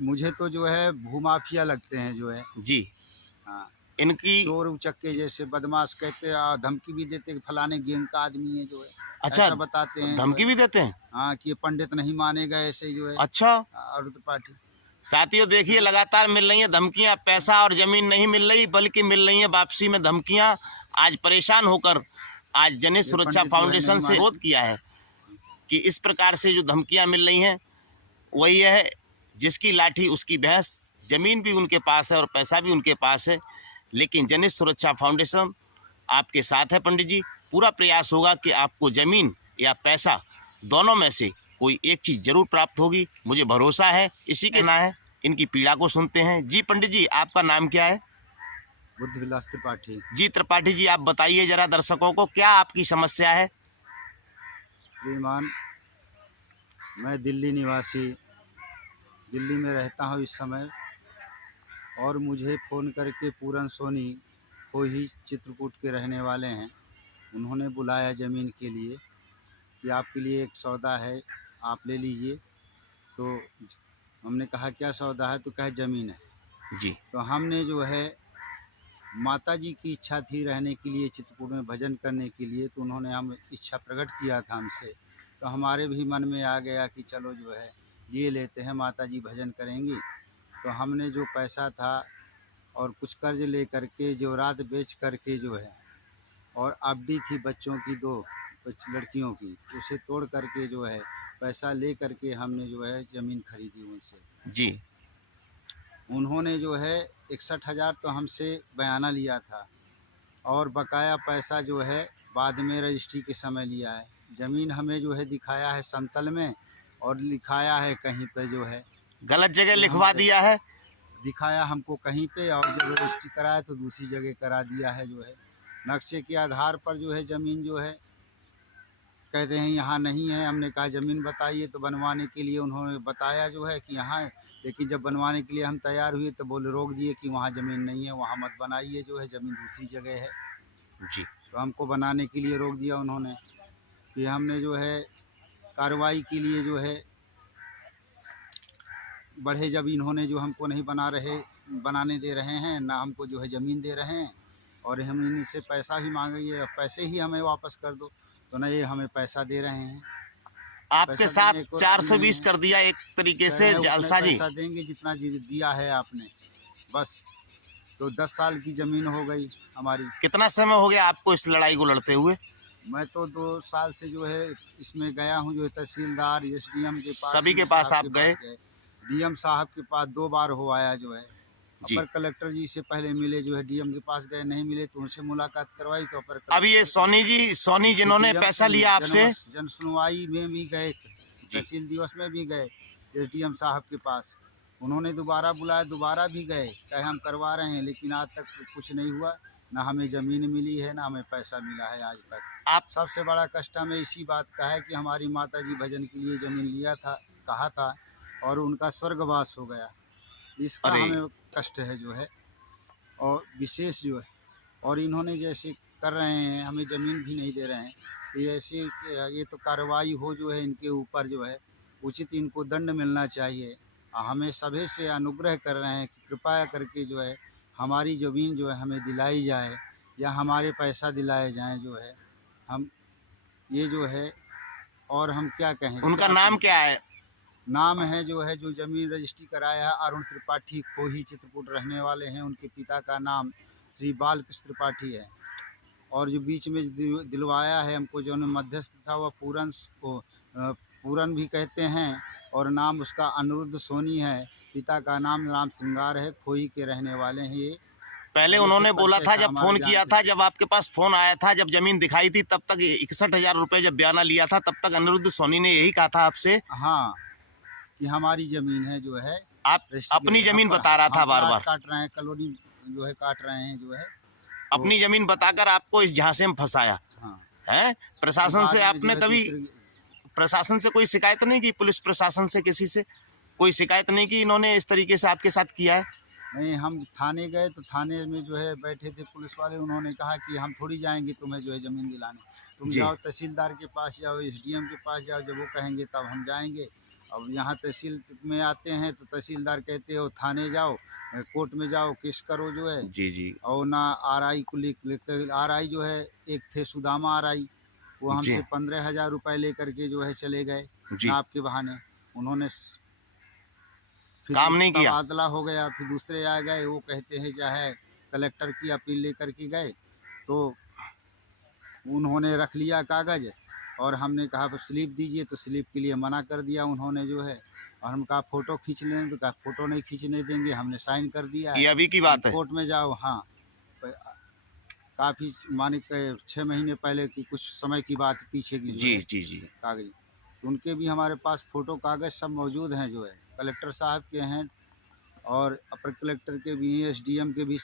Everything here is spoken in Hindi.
मुझे तो जो है भूमाफिया लगते हैं जो है। जी। हाँ, इनकी चोर उचक्के जैसे बदमाश कहते हैं और धमकी भी देते हैं कि फलाने गैंग का आदमी है जो है, अच्छा, ऐसा बताते हैं जो धमकी है। भी देते हैं? हाँ, कि ये पंडित नहीं मानेगा ऐसे जो है अच्छा। औरत पार्टी। साथियों देखिए, हाँ, लगातार मिल रही हैं धमकियां, पैसा और जमीन नहीं मिल रही बल्कि मिल रही है वापसी में धमकियां। आज परेशान होकर आज जनहित ये सुरक्षा पंडित जो है फाउंडेशन नहीं से अनुरोध माने। किया है कि इस प्रकार से जो धमकियां मिल रही हैं वही है, जिसकी लाठी उसकी भैंस। जमीन भी उनके पास है और पैसा भी उनके पास है, लेकिन जनहित सुरक्षा फाउंडेशन आपके साथ है पंडित जी। पूरा प्रयास होगा कि आपको जमीन या पैसा दोनों में से कोई एक चीज जरूर प्राप्त होगी, मुझे भरोसा है। इसी के ना है, इनकी पीड़ा को सुनते हैं। जी पंडित जी, आपका नाम क्या है? बुद्ध विलास त्रिपाठी। जी त्रिपाठी जी, आप बताइए जरा दर्शकों को क्या आपकी समस्या है। श्रीमान, मैं दिल्ली निवासी, दिल्ली में रहता हूँ इस समय, और मुझे फ़ोन करके पूरन सोनी खोही चित्रकूट के रहने वाले हैं, उन्होंने बुलाया ज़मीन के लिए कि आपके लिए एक सौदा है, आप ले लीजिए। तो हमने कहा क्या सौदा है? तो कहे ज़मीन है। जी। तो हमने जो है, माता जी की इच्छा थी रहने के लिए चित्रकूट में भजन करने के लिए, तो उन्होंने हम इच्छा प्रकट किया था हमसे। तो हमारे भी मन में आ गया कि चलो जो है ये लेते हैं, माता जी भजन करेंगी। तो हमने जो पैसा था और कुछ कर्ज ले करके, जेवरात बेच करके जो है, और एफडी थी बच्चों की 2 लड़कियों की, उसे तोड़ करके जो है पैसा ले करके हमने जो है ज़मीन खरीदी उनसे। जी। उन्होंने जो है 61,000 तो हमसे बयाना लिया था, और बकाया पैसा जो है बाद में रजिस्ट्री के समय लिया है। ज़मीन हमें जो है दिखाया है समतल में, और लिखाया है कहीं पे जो है गलत जगह कि लिखवा दिया है। दिखाया हमको कहीं पे, और जब रजिस्ट्री कराया तो दूसरी जगह करा दिया है जो है। नक्शे के आधार पर जो है ज़मीन जो है कहते हैं यहाँ नहीं है। हमने कहा ज़मीन बताइए, तो बनवाने के लिए उन्होंने बताया जो है कि यहाँ है, लेकिन जब बनवाने के लिए हम तैयार हुए तो बोले रोक दिए कि वहाँ ज़मीन नहीं है, वहाँ मत बनाइए, जो है ज़मीन दूसरी जगह है। जी। तो हमको बनाने के लिए रोक दिया उन्होंने। कि हमने जो है कार्रवाई के लिए जो है बढ़े, जब इन्होंने जो हमको नहीं बनाने दे रहे हैं, ना हमको जो है ज़मीन दे रहे हैं, और हम इनसे पैसा ही मांगेंगे, पैसे ही हमें वापस कर दो। तो ना ये हमें पैसा दे रहे हैं, आपके पैसा साथ देने को राज़ी नहीं 420 है। कर दिया एक तरीके कह रहे से हैं उतने जालसा जी। पैसा देंगे जितना दिया है आपने, बस। तो 10 साल की ज़मीन हो गई हमारी। कितना समय हो गया आपको इस लड़ाई को लड़ते हुए? मैं तो 2 साल से जो है इसमें गया हूँ, जो है तहसीलदार, एसडीएम के पास, सभी के सीडी पास साहब आप के गए? पास गए, डीएम साहब के पास 2 बार हो आया जो है। जी। अपर कलेक्टर जी से पहले मिले जो है, डीएम के पास गए, नहीं मिले तो उनसे मुलाकात करवाई, तो अपर अब ये सोनी जिन्होंने पैसा लिया आपसे, जन सुनवाई में भी गए, तहसील दिवस में भी गए एसडीएम साहब के पास। उन्होंने दोबारा बुलाया, दोबारा भी गए, कहे हम करवा रहे हैं, लेकिन आज तक कुछ नहीं हुआ। ना हमें ज़मीन मिली है, ना हमें पैसा मिला है आज तक। आप सबसे बड़ा कष्ट हमें इसी बात का है कि हमारी माता जी भजन के लिए ज़मीन लिया था, कहा था, और उनका स्वर्गवास हो गया। इसका अरे हमें कष्ट है जो है, और विशेष जो है। और इन्होंने जैसे कर रहे हैं, हमें ज़मीन भी नहीं दे रहे हैं। तो ऐसे ये तो कार्रवाई हो जो है इनके ऊपर जो है, उचित इनको दंड मिलना चाहिए। हमें सभी से अनुग्रह कर रहे हैं कि कृपया करके जो है हमारी ज़मीन जो है हमें दिलाई जाए, या हमारे पैसा दिलाए जाएँ जो है। हम ये जो है, और हम क्या कहें, उनका क्या नाम कहें? क्या है? नाम है जो है, जो ज़मीन रजिस्ट्री कराया है, अरुण त्रिपाठी, खोही चित्रकूट रहने वाले हैं। उनके पिता का नाम श्री बालकृष्ण त्रिपाठी है। और जो बीच में दिलवाया है हमको, जो मध्यस्थ था, वह पूरन भी कहते हैं, और नाम उसका अनिरुद्ध सोनी है। पिता का नाम राम श्रृंगार है, खोही के रहने वाले हैं ये। पहले पहले से उन्होंने बोला परिचय था, था जब हमारे फोन किया जानते था, थे। जब आपके पास फोन आया था, जब जमीन दिखाई थी, तब तक 61,000 रुपए जब बयाना लिया था, तब तक अनिरुद्ध सोनी ने यही कहा था आपसे? हाँ, कि हमारी ज़मीन है जो है आप रजिस्ट्री अपनी के, जमीन बता रहा था बार प्लाट बार, काट रहे हैं, कॉलोनी जो है काट रहे हैं जो है। तो अपनी जमीन बताकर आपको इस झांसे में फंसाया हाँ, है। तो प्रशासन बाद से में जो आपने है कभी दूसरे, प्रशासन से कोई शिकायत नहीं की? पुलिस प्रशासन से, किसी से कोई शिकायत नहीं की? इन्होंने इस तरीके से आपके साथ किया है? नहीं, हम थाने गए तो थाने में जो है बैठे थे पुलिस वाले, उन्होंने कहा कि हम थोड़ी जाएंगे तुम्हें जो है ज़मीन दिलाने, तुम जी। जाओ तहसीलदार के पास जाओ, एसडीएम के पास जाओ, जब वो कहेंगे तब हम जाएंगे। अब यहाँ तहसील में आते हैं तो तहसीलदार कहते हो थाने जाओ, कोर्ट में जाओ, केस करो जो है। जी जी और ना आरआई को लेकर, आरआई जो है एक थे सुदामा आरआई, वो जी हमसे 15,000 रुपये लेकर के जो है चले गए जी नाप के बहाने। उन्होंने फिर काम नहीं किया। तबादला हो गया, फिर दूसरे आ गए, वो कहते हैं चाहे कलेक्टर की अपील लेकर के गए तो उन्होंने रख लिया कागज़, और हमने कहा स्लिप दीजिए, तो स्लिप के लिए मना कर दिया उन्होंने जो है। और हम कहा फ़ोटो खींच लें, तो कहा फ़ोटो नहीं खींचने देंगे, हमने साइन कर दिया ये है, अभी की बात है। कोर्ट में जाओ। हाँ, काफ़ी माने के 6 महीने पहले की, कुछ समय की बात पीछे की जो जी है जी जी कागज। तो उनके भी हमारे पास फ़ोटो कागज़ सब मौजूद हैं जो है, कलेक्टर साहब के हैं और अपर कलेक्टर के भी, एसडीएम के भी